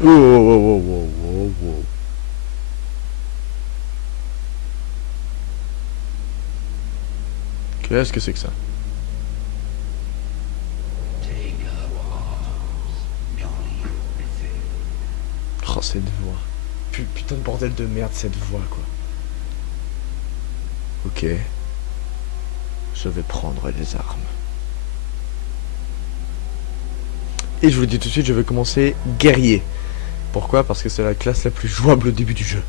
Oh, oh, oh, oh, oh, oh. Qu'est-ce que c'est que ça? Oh, cette voix. Putain de bordel de merde, cette voix, quoi. Ok. Je vais prendre les armes. Et je vous le dis tout de suite, je vais commencer guerrier. Pourquoi? Parce que c'est la classe la plus jouable au début du jeu.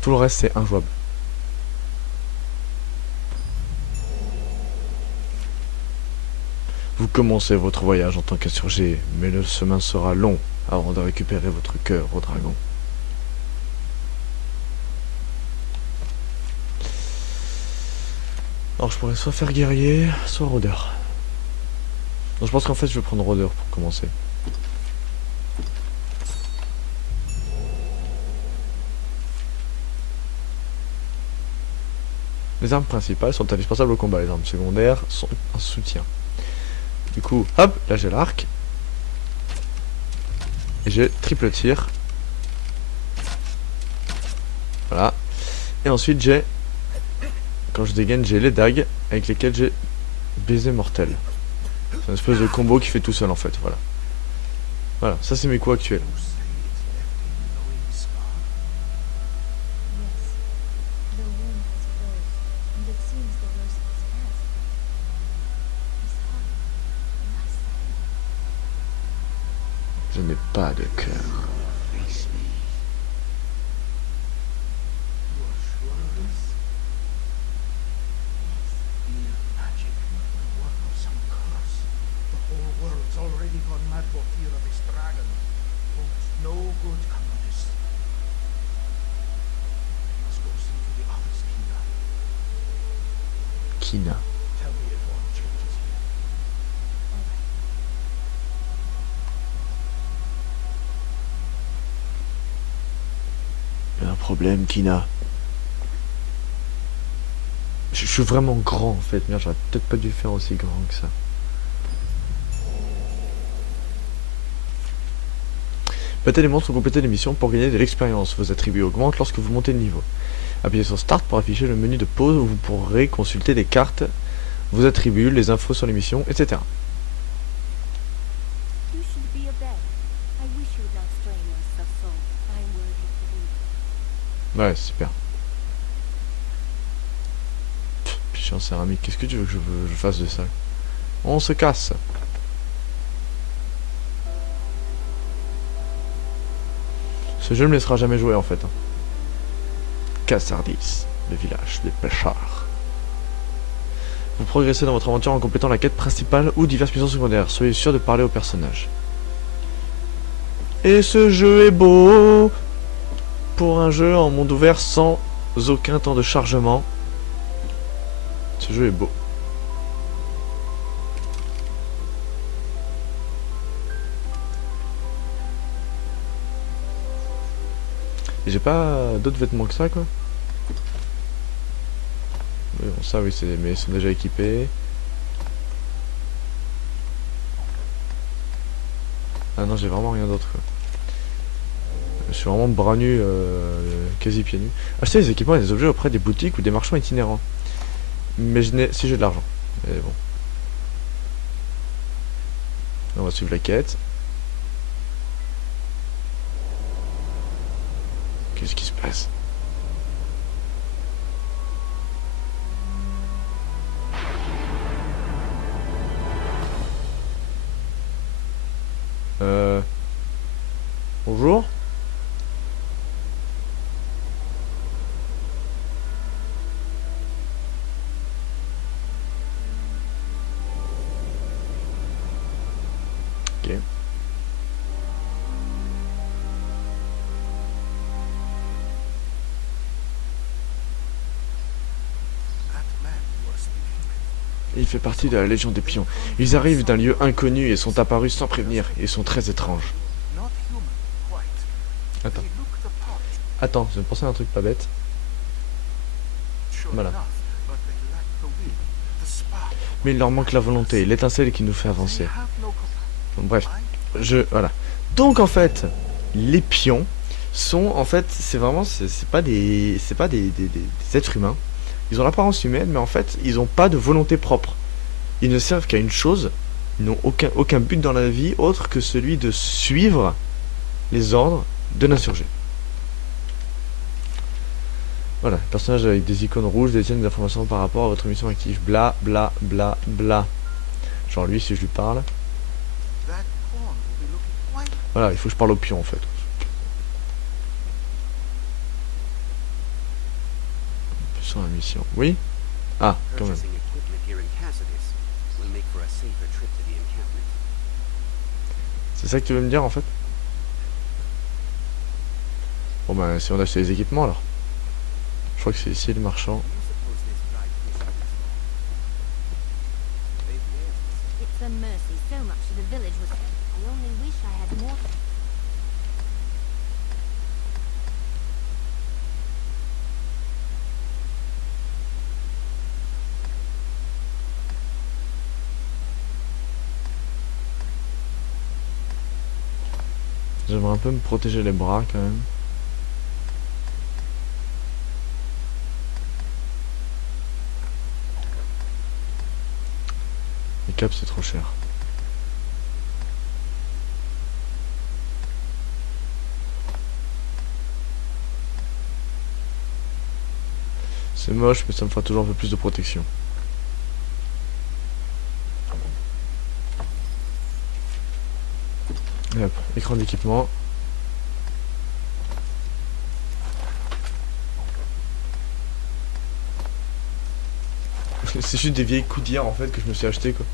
Tout le reste, c'est injouable. Vous commencez votre voyage en tant qu'insurgé, mais le chemin sera long avant de récupérer votre cœur au dragon. Alors je pourrais soit faire guerrier, soit rôdeur. Donc, je pense qu'en fait je vais prendre rôdeur pour commencer. Les armes principales sont indispensables au combat, les armes secondaires sont un soutien. Du coup, hop, là j'ai l'arc. Et j'ai triple tir. Voilà. Et ensuite j'ai, quand je dégaine, j'ai les dagues avec lesquelles j'ai baiser mortel. C'est une espèce de combo qui fait tout seul en fait, voilà. Voilà, ça c'est mes coups actuels. Je n'ai pas de cœur. Kina. Il y a un problème, Kina. Je suis vraiment grand en fait, merde, j'aurais peut-être pas dû faire aussi grand que ça. Battez les monstres ou complétez les missions pour gagner de l'expérience. Vos attributs augmentent lorsque vous montez de niveau. Appuyez sur Start pour afficher le menu de pause où vous pourrez consulter les cartes, vos attributs, les infos sur les missions, etc. Ouais, super. Piché en céramique, qu'est-ce que tu veux que je fasse de ça? On se casse. Ce jeu ne me laissera jamais jouer en fait. Cassardis, le village des pêcheurs. Vous progressez dans votre aventure en complétant la quête principale ou diverses missions secondaires. Soyez sûr de parler aux personnages. Et ce jeu est beau. Pour un jeu en monde ouvert sans aucun temps de chargement. Ce jeu est beau. J'ai pas d'autres vêtements que ça quoi. Mais bon, ça oui, mais ils sont déjà équipés. Ah non, j'ai vraiment rien d'autre quoi. Je suis vraiment bras nus, quasi pieds nus. Acheter des équipements et des objets auprès des boutiques ou des marchands itinérants. Mais je n'ai, si j'ai de l'argent. Mais bon. On va suivre la quête. Qu'est-ce qui se passe? Bonjour. Ok. Il fait partie de la Légion des Pions. Ils arrivent d'un lieu inconnu et sont apparus sans prévenir. Ils sont très étranges. Attends. Attends, je viens de penser à un truc pas bête. Voilà. Mais il leur manque la volonté, l'étincelle qui nous fait avancer. Bon, bref, voilà. Donc en fait, les pions sont en fait, c'est vraiment, c'est pas des êtres humains. Ils ont l'apparence humaine, mais en fait, ils ont pas de volonté propre. Ils ne servent qu'à une chose, ils n'ont aucun but dans la vie autre que celui de suivre les ordres de l'insurgé. Voilà, personnage avec des icônes rouges détiennent des informations par rapport à votre mission active. Bla bla bla bla. Genre lui, si je lui parle. Voilà, il faut que je parle au pion en fait. Sur la mission. Oui. Ah, quand même. C'est ça que tu veux me dire en fait? Bon bah si on achète les équipements alors. Je crois que c'est ici le marchand. J'aimerais un peu me protéger les bras quand même. Les caps c'est trop cher. C'est moche mais ça me fera toujours un peu plus de protection. Et hop, écran d'équipement. C'est juste des vieilles coudières en fait que je me suis acheté quoi.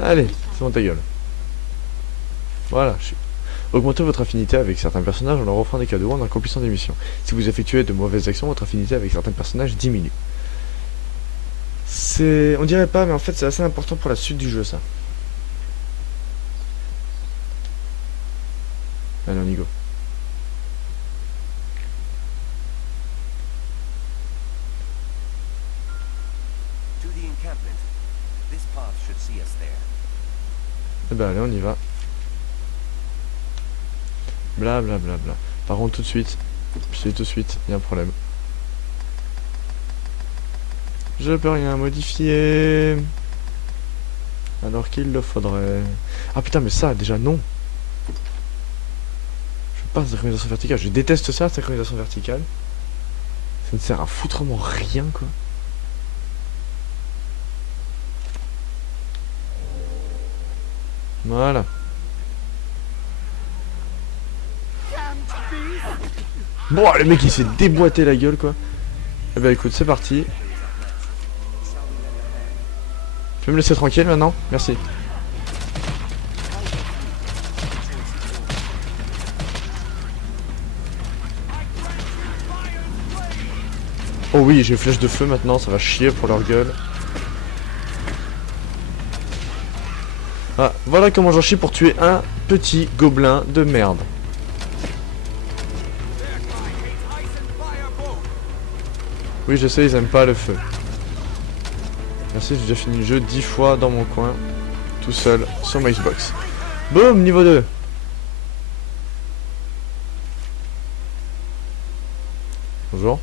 Allez, c'est bon ta gueule. Voilà, augmentez votre affinité avec certains personnages en leur offrant des cadeaux en accomplissant des missions. Si vous effectuez de mauvaises actions, votre affinité avec certains personnages diminue. On dirait pas, mais en fait c'est assez important pour la suite du jeu ça. Allez, on y go. Et bah allez, on y va. Bla bla bla bla. Par contre tout de suite, il y a un problème. Je peux rien modifier. Alors qu'il le faudrait. Ah putain mais ça déjà non. Je veux pas de synchronisation verticale. Je déteste ça, synchronisation verticale. Ça ne sert à foutrement rien quoi. Voilà. Bon, le mec il s'est déboîté la gueule quoi. Eh ben écoute, c'est parti. Tu peux me laisser tranquille maintenant? Merci. Oh oui, j'ai flèche de feu maintenant, ça va chier pour leur gueule. Ah, voilà comment j'en chie pour tuer un petit gobelin de merde. Oui, je sais, ils aiment pas le feu. Merci, j'ai déjà fini le jeu 10 fois dans mon coin, tout seul, sur ma Xbox. Boum, niveau 2. Bonjour.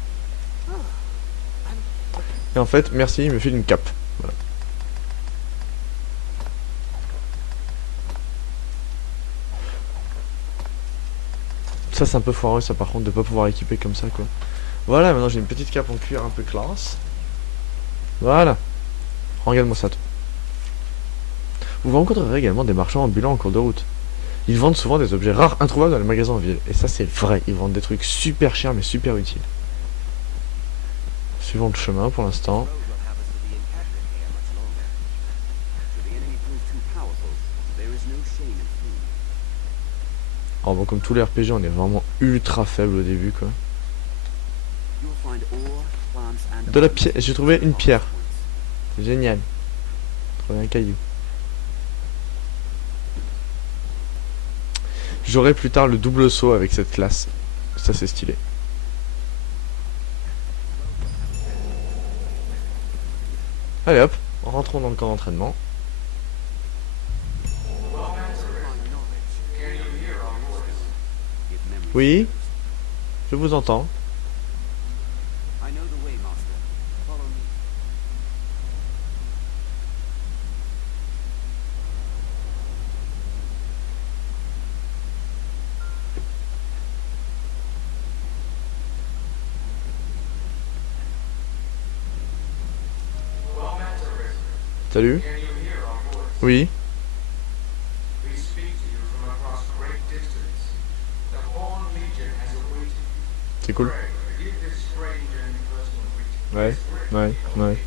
Et en fait, merci, il me file une cape. Voilà. Ça c'est un peu foireux ça par contre de pas pouvoir équiper comme ça quoi. Voilà, maintenant j'ai une petite cape en cuir un peu classe. Voilà. Regarde-moi ça. Vous rencontrerez également des marchands ambulants en cours de route. Ils vendent souvent des objets rares introuvables dans les magasins en ville. Et ça c'est vrai, ils vendent des trucs super chers mais super utiles. Suivons le chemin pour l'instant. Oh bon, comme tous les RPG on est vraiment ultra faible au début quoi. De la pierre, j'ai trouvé une pierre. C'est génial. J'ai trouvé un caillou. J'aurai plus tard le double saut avec cette classe. Ça c'est stylé. Allez hop, rentrons dans le camp d'entraînement. Oui, je vous entends. I know the way, Master. Follow me. Salut. Oui. C'est cool. Ouais, ouais, ouais.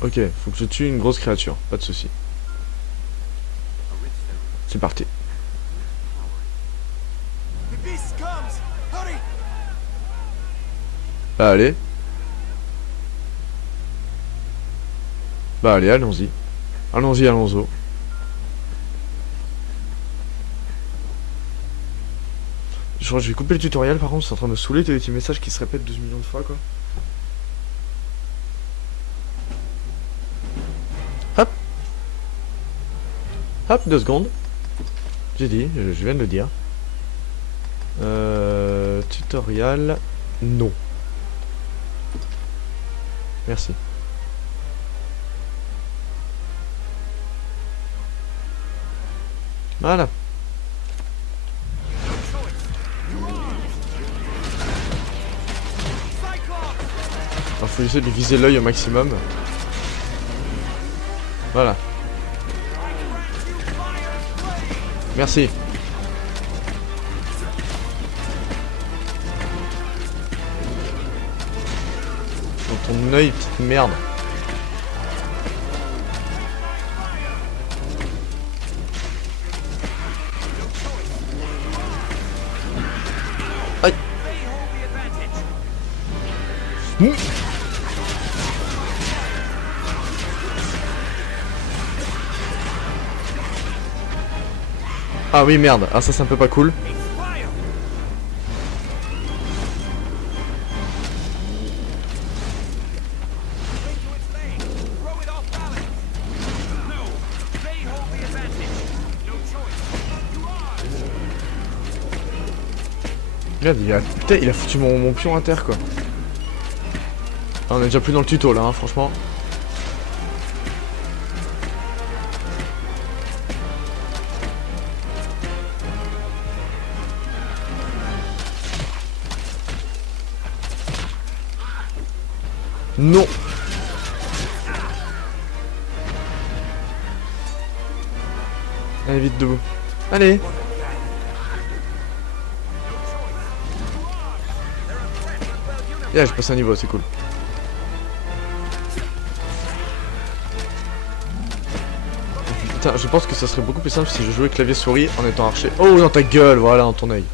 Ok, faut que je tue une grosse créature, pas de soucis. C'est parti. Bah allez. Bah allez, allons-y. Allons-y, allons-y. Je crois que je vais couper le tutoriel, par contre, c'est en train de me saouler tous les petits messages qui se répètent 12 millions de fois, quoi. Hop. Hop, 2 secondes. J'ai dit, je viens de le dire. Tutoriel. Non. Merci. Voilà. Alors faut essayer de lui viser l'œil au maximum. Voilà. Merci. Dans ton œil, petite merde. Aïe. Ah oui, merde. Ah ça c'est un peu pas cool. Merde, il a foutu mon pion à terre, quoi. Ah, on est déjà plus dans le tuto, là, hein, franchement. Non. Allez, vite debout. Allez. Yeah, je passe un niveau, c'est cool. Putain, je pense que ça serait beaucoup plus simple si je jouais clavier souris en étant archer. Oh, dans ta gueule, voilà, dans ton œil.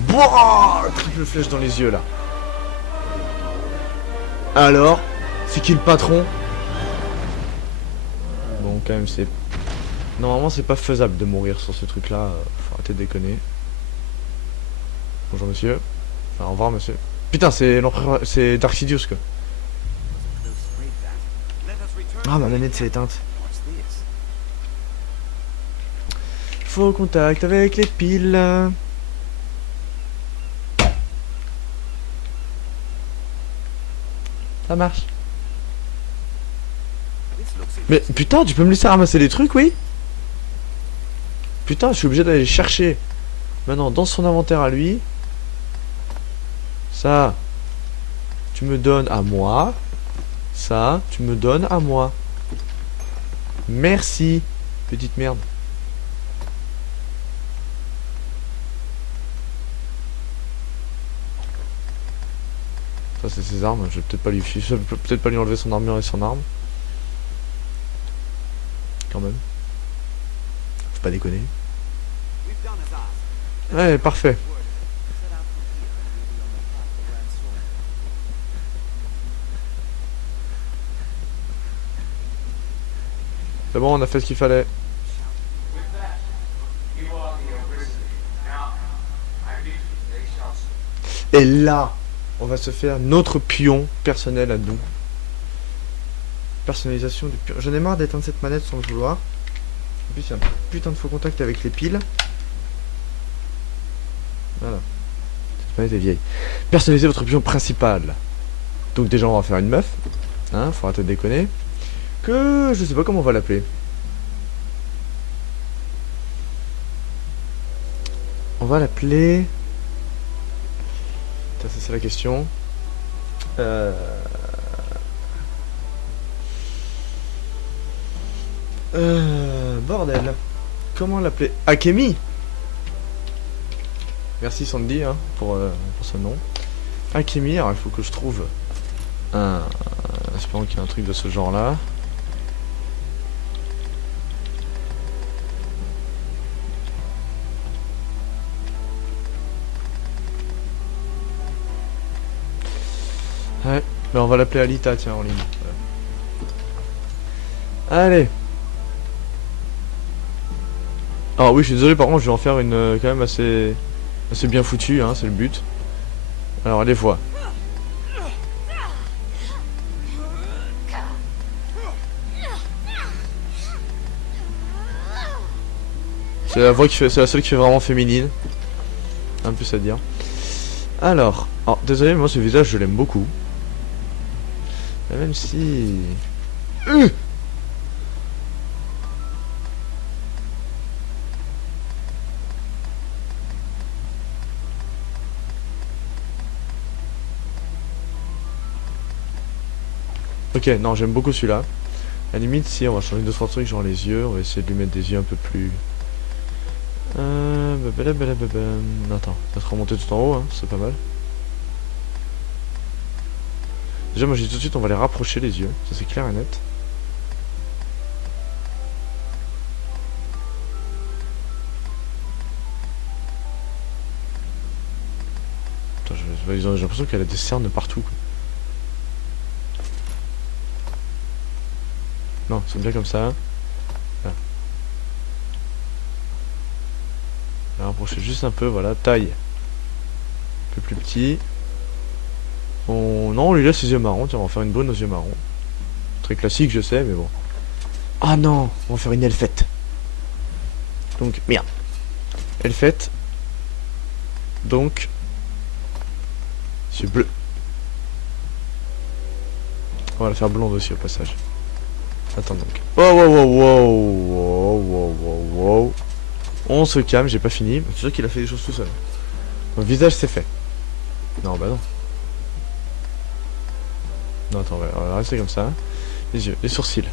Boah, triple flèche dans les yeux, là. Alors, c'est qui le patron? Bon, quand même, c'est... Normalement, c'est pas faisable de mourir sur ce truc-là. Faut arrêter de déconner. Bonjour, monsieur. Enfin, au revoir, monsieur. Putain, c'est l'empereur... C'est Dark Sidious, quoi. Ah, ma manette s'est éteinte. Faux contact avec les piles. Ça marche. Mais putain, tu peux me laisser ramasser des trucs, oui? Putain, je suis obligé d'aller chercher. Maintenant, dans son inventaire à lui. Ça, tu me donnes à moi. Ça, tu me donnes à moi. Merci, petite merde. Ça, c'est ses armes. Je vais peut-être pas lui enlever son armure et son arme. Quand même. Faut pas déconner. Ouais, parfait. C'est bon, on a fait ce qu'il fallait. Et là, on va se faire notre pion personnel à nous. Personnalisation du pion. J'en ai marre d'éteindre cette manette sans le vouloir. En plus, il y a un putain de faux contact avec les piles. Voilà. Cette manette est vieille. Personnalisez votre pion principal. Donc déjà, on va faire une meuf. Hein, faut arrêter de déconner. Que je sais pas comment on va l'appeler. On va l'appeler... Ça c'est la question. Bordel. Comment l'appeler? Akemi. Merci Sandy hein, pour ce nom. Akemi, alors il faut que je trouve un... Espérons qu'il y a un truc de ce genre là. Ouais, mais on va l'appeler Alita, tiens, en ligne. Voilà. Allez. Alors oui, je suis désolé, par contre, je vais en faire une quand même assez bien foutue, hein, c'est le but. Alors, les voix. C'est la voix qui fait, c'est la seule qui fait vraiment féminine. Un peu à dire. Alors, désolé, moi ce visage je l'aime beaucoup. Même si... Ok, non, j'aime beaucoup celui-là. À la limite, si on va changer 2-3 trucs, genre les yeux, on va essayer de lui mettre des yeux un peu plus... Attends, ça va se remonter tout en haut, hein, c'est pas mal. Déjà, moi je dis tout de suite, on va les rapprocher les yeux, ça c'est clair et net. Putain, j'ai l'impression qu'elle a des cernes partout, quoi. Non, c'est bien comme ça. Là. On va rapprocher juste un peu, voilà, taille. Un peu plus petit. Non, on lui laisse ses yeux marrons, tiens, on va faire une bonne aux yeux marrons. Très classique, je sais, mais bon. Ah non, on va faire une elfette. Donc, merde. Elfette. Donc, c'est bleu. On va la faire blonde aussi au passage. Attends donc. Wow, wow, wow, wow, wow, wow, wow, wow. On se calme, j'ai pas fini. C'est sûr qu'il a fait des choses tout seul. Mon visage c'est fait. Non, bah non. Non, attends, on va rester comme ça. Les yeux, les sourcils.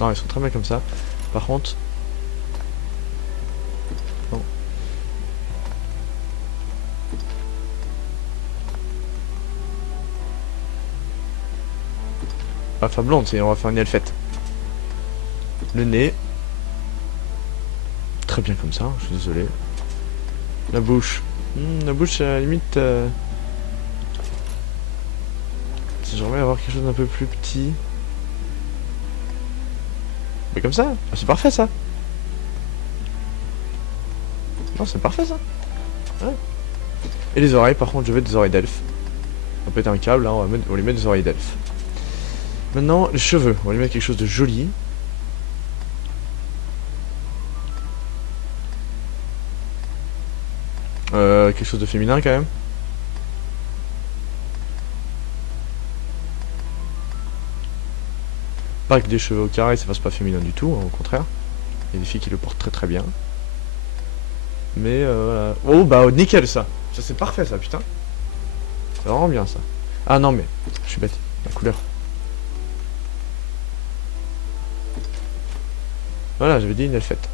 Non, ils sont très bien comme ça. Par contre... Non. Ah, femme blonde, on va faire une elfette. Le nez. Très bien comme ça, je suis désolé. La bouche. La bouche, à la limite... Si j'aimerais avoir quelque chose d'un peu plus petit... Mais comme ça, ah, c'est parfait ça. Non, c'est parfait ça. Ouais. Et les oreilles, par contre, je veux des oreilles d'elfe. On va péter un câble, là, on va lui mettre des oreilles d'elfe. Maintenant, les cheveux, on va lui mettre quelque chose de joli. Quelque chose de féminin quand même. Pas que des cheveux au carré, ça fasse pas féminin du tout, hein, au contraire. Il y a des filles qui le portent très très bien. Mais voilà. Oh bah nickel ça. Ça c'est parfait ça, putain. C'est vraiment bien ça. Ah non mais, je suis bête. La couleur. Voilà, j'avais dit une elfette.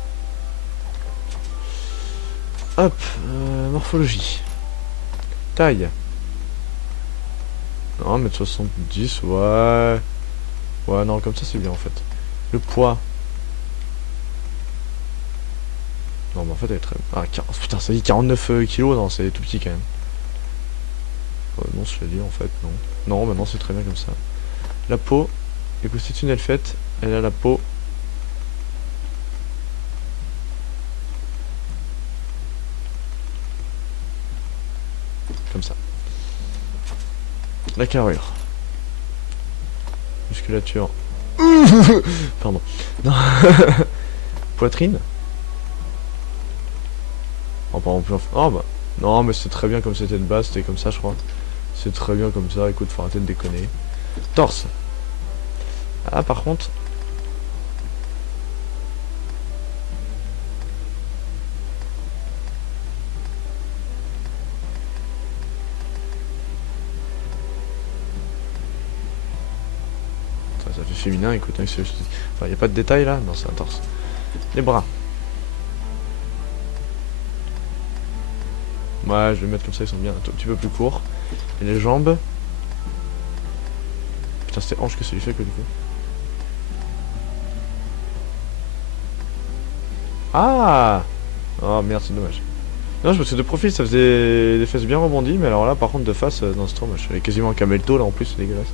Hop, morphologie. Taille. Non, mais 70, ouais. Ouais, non, comme ça c'est bien en fait. Le poids. Non, mais en fait elle est très... Ah, putain, ça dit 49 kilos, non, c'est tout petit quand même. Non, je l'ai dit en fait, non. Non, maintenant c'est très bien comme ça. La peau. Écoute, c'est une elfette. Elle a la peau. Comme ça. La carrure. Musculature. Pardon. Non. Poitrine. Oh, par exemple, oh bah. Non, mais c'est très bien comme c'était de base, c'était comme ça, je crois. C'est très bien comme ça, écoute, faut arrêter de déconner. Torse. Ah, par contre. Ça fait féminin, écoute. Hein, enfin, y a pas de détails là? Non, c'est un torse. Les bras. Ouais, je vais mettre comme ça, ils sont bien un tout petit peu plus courts. Et les jambes. Putain, c'est hanche que ça lui fait que du coup. Ah! Oh merde, c'est dommage. Non, je me suis de profil, ça faisait des fesses bien rebondies, mais alors là, par contre, de face, non, c'est trop moche. Elle est quasiment un camelto là en plus, c'est dégueulasse.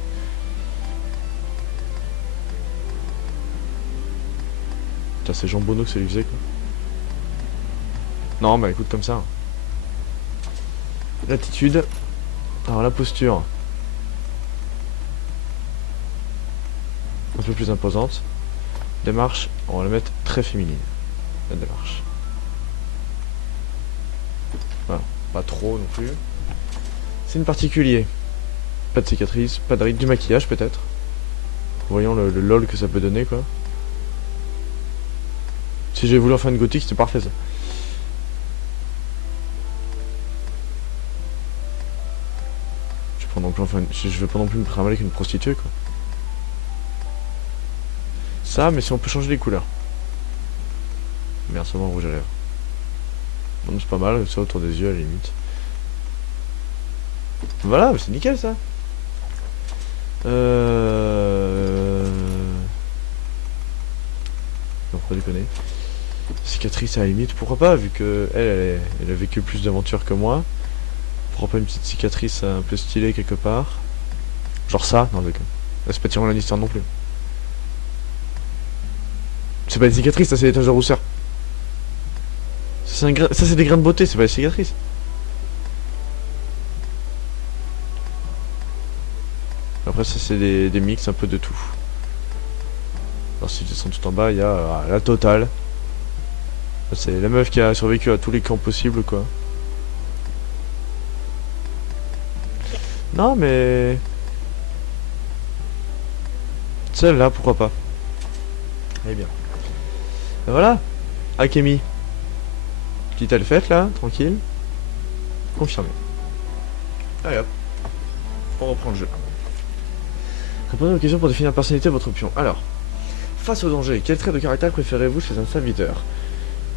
Putain, c'est jambonneau que ça lui faisait quoi. Non, bah écoute, comme ça. L'attitude. Alors la posture. Un peu plus imposante. Démarche, on va la mettre très féminine. La démarche. Voilà, pas trop non plus. Signe particulier. Pas de cicatrice, pas de ride, du maquillage peut-être. Voyons le lol que ça peut donner quoi. Si j'ai voulu en faire une gothique, c'était parfait ça. Je vais pas non plus me trimballer avec une prostituée quoi. Ça, mais si on peut changer les couleurs. Merde, seulement rouge à lèvres. Bon, c'est pas mal, ça autour des yeux à la limite. Voilà, c'est nickel ça. Non, faut déconner. Cicatrice à la limite, pourquoi pas, vu que elle a vécu plus d'aventures que moi. Pourquoi pas une petite cicatrice un peu stylée quelque part. Genre ça, non, c'est pas Tyrion Lannister non plus. C'est pas une cicatrice, ça c'est des taches de rousseur. Ça c'est des grains de beauté, c'est pas des cicatrices. Après ça c'est des mix un peu de tout. Alors si je descends tout en bas, il y a la totale. C'est la meuf qui a survécu à tous les camps possibles quoi. Non mais... Celle-là, pourquoi pas. Eh bien. Et voilà. Akemi. Petite elle faite là, tranquille. Confirmé. Allez hop. On reprend le jeu. Répondez aux questions pour définir la personnalité de votre option. Alors. Face au danger, quel trait de caractère préférez-vous chez un serviteur?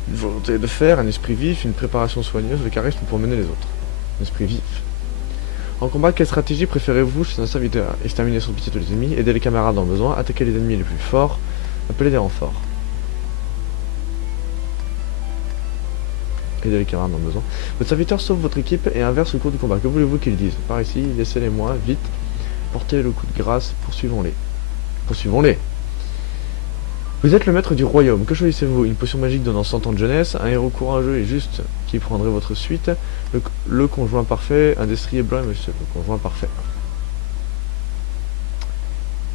Une volonté de faire, un esprit vif, une préparation soigneuse, le charisme pour mener les autres. Un esprit vif. En combat, quelle stratégie préférez-vous chez un serviteur? Exterminer sans pitié tous les ennemis, aider les camarades dans le besoin, attaquer les ennemis les plus forts, appeler des renforts. Aider les camarades dans le besoin. Votre serviteur sauve votre équipe et inverse au cours du combat. Que voulez-vous qu'il dise? Par ici, laissez-les-moi, vite, portez le coup de grâce, poursuivons-les. Poursuivons-les. Vous êtes le maître du royaume, que choisissez-vous? Une potion magique donnant 100 ans de jeunesse, un héros courageux et juste qui prendrait votre suite, le conjoint parfait, un destrier blanc et monsieur, le conjoint parfait.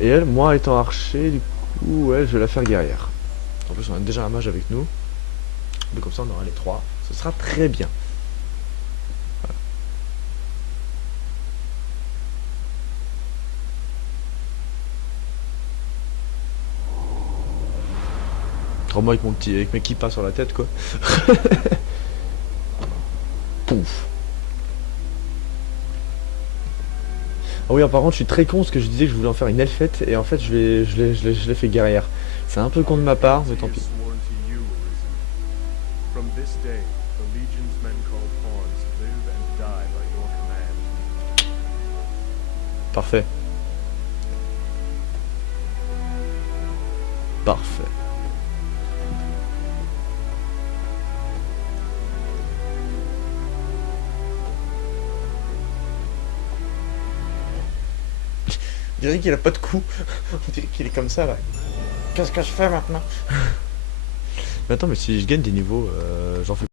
Et elle, moi étant archer, du coup, elle, je vais la faire guerrière. En plus, on a déjà un mage avec nous. Donc comme ça, on aura les trois. Ce sera très bien. Voilà. Moi avec mon petit, avec mes kippas sur la tête quoi. Pouf. Ah oui, par contre, je suis très con parce que je disais que je voulais en faire une elfette et en fait, je l'ai fait guerrière. C'est un peu con de ma part, mais tant pis. Parfait. Parfait. On dirait qu'il a pas de cou. On dirait qu'il est comme ça là. Qu'est-ce que je fais maintenant? Mais attends, mais si je gagne des niveaux, j'en fais